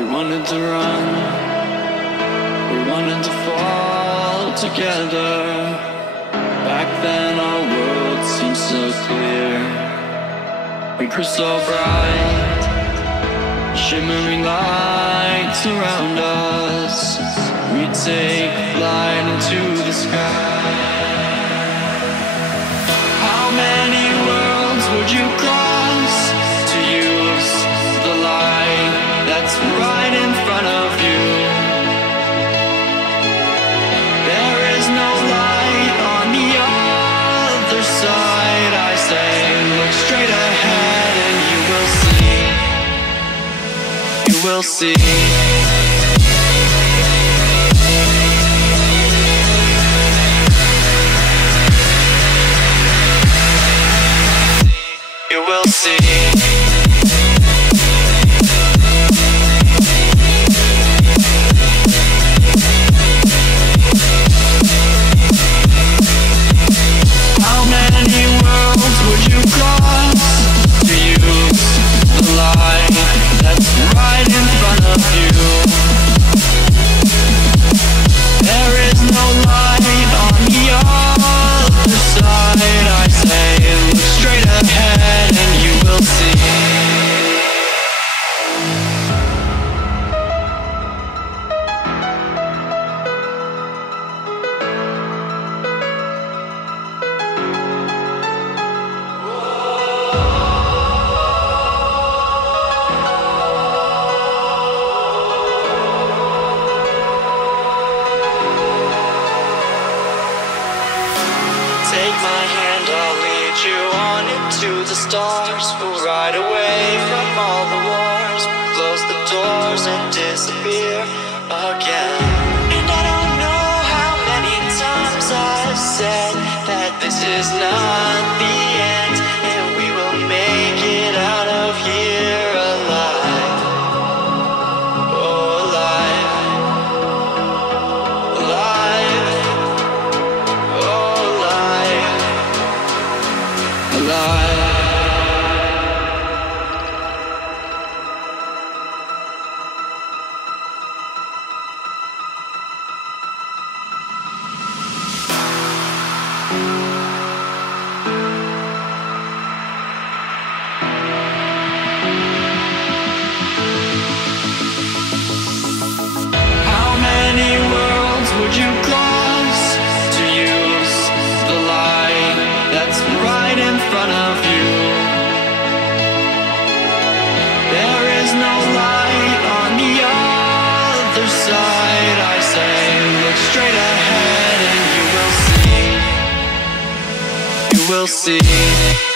We wanted to run, we wanted to fall together. Back then our world seemed so clear. We grew so bright, shimmering lights around us. We'd take flight into the sky. How many worlds would you cross to use the light that's right in front of you? There is no light on the other side. I say, look straight ahead and you will see. You will see. You will see. How many worlds would you cross to use the light that's right in front of you? There is no light on the other side. I say, look straight ahead and you will see. Take my hand, I'll lead you on into the stars. We'll ride away from all the wars, close the doors and disappear again. And I don't know how many times I've said that this is not the end, and we will make it out of here alive. Oh, alive. Alive. How many worlds would you cross to use the light that's right in front of you? There is no light on the other side. I say, look straight ahead and you will see. You will see.